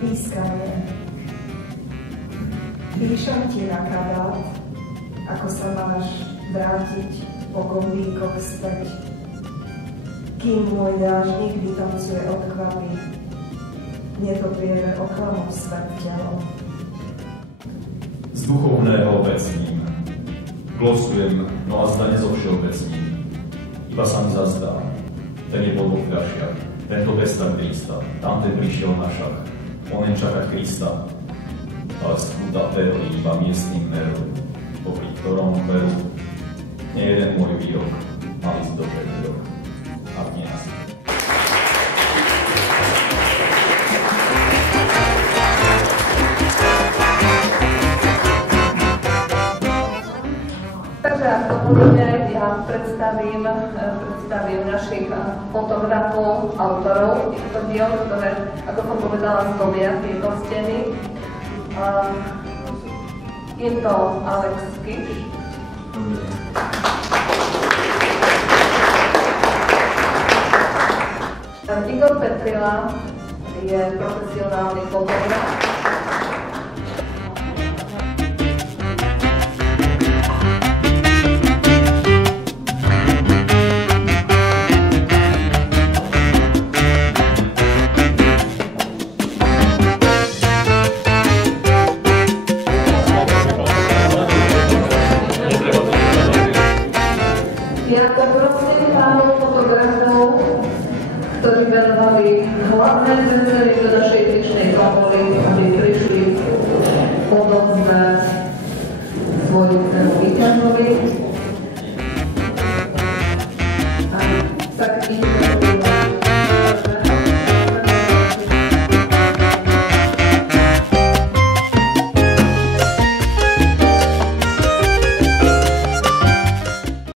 pískanie. Píšem ti na kabát, ako sa máš vrátiť po gombíkoch späť, kým môj dážnik vytancuje od kvapy, netopiere oklamom svet telo. Z duchovného vecním, glosujem, no a zda nezovšeobecním, iba sa mi zazdá, ten je po dvoch fľašiach, tento bez tak Krista, tamten prišiel na šach, onen čakať Krista, ale skúta perlí iba miestnym meru, popri ktorom veru, nie jeden môj výrok mal ísť do Petrov a v nás. Takže ako podobne ja predstavím našich fotografov, autorov týchto diel, ktoré, ako som povedala, zlobia tieto steny. Je to Alex Kiš. Igor Petrila je profesionálny fotograf. Ja poprosím pánov fotografov, ktorí venovali hlavné